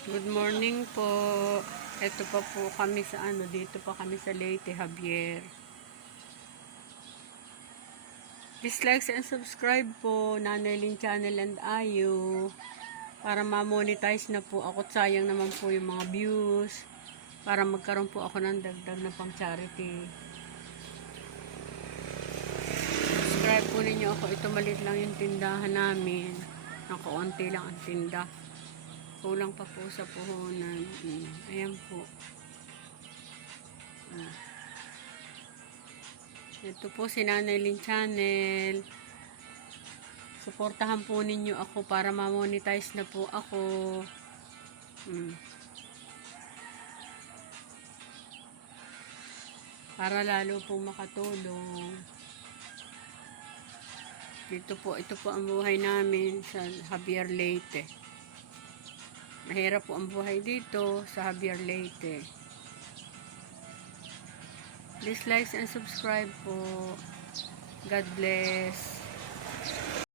Good morning po. Ito pa po kami sa dito pa kami sa Leyte, Javier. Please like and subscribe po, Nanay Lynn Channel and Ayu. Para ma-monetize na po ako. Sayang naman po yung mga views. Para magkaroon po ako ng dagdag na pang charity. Subscribe po ninyo ako. Ito maliit lang yung tindahan namin. Nakaunti lang ang tinda. Kulang pa po sa puhunan. Ayan po. Ito po si Nanay Lynn Channel. Suportahan po ninyo ako para ma-monetize na po ako. Para lalo po makatulong. Ito po ang buhay namin sa Javier Leyte. Mahirap po ang buhay dito sa Javier Leyte. Please like and subscribe po. God bless.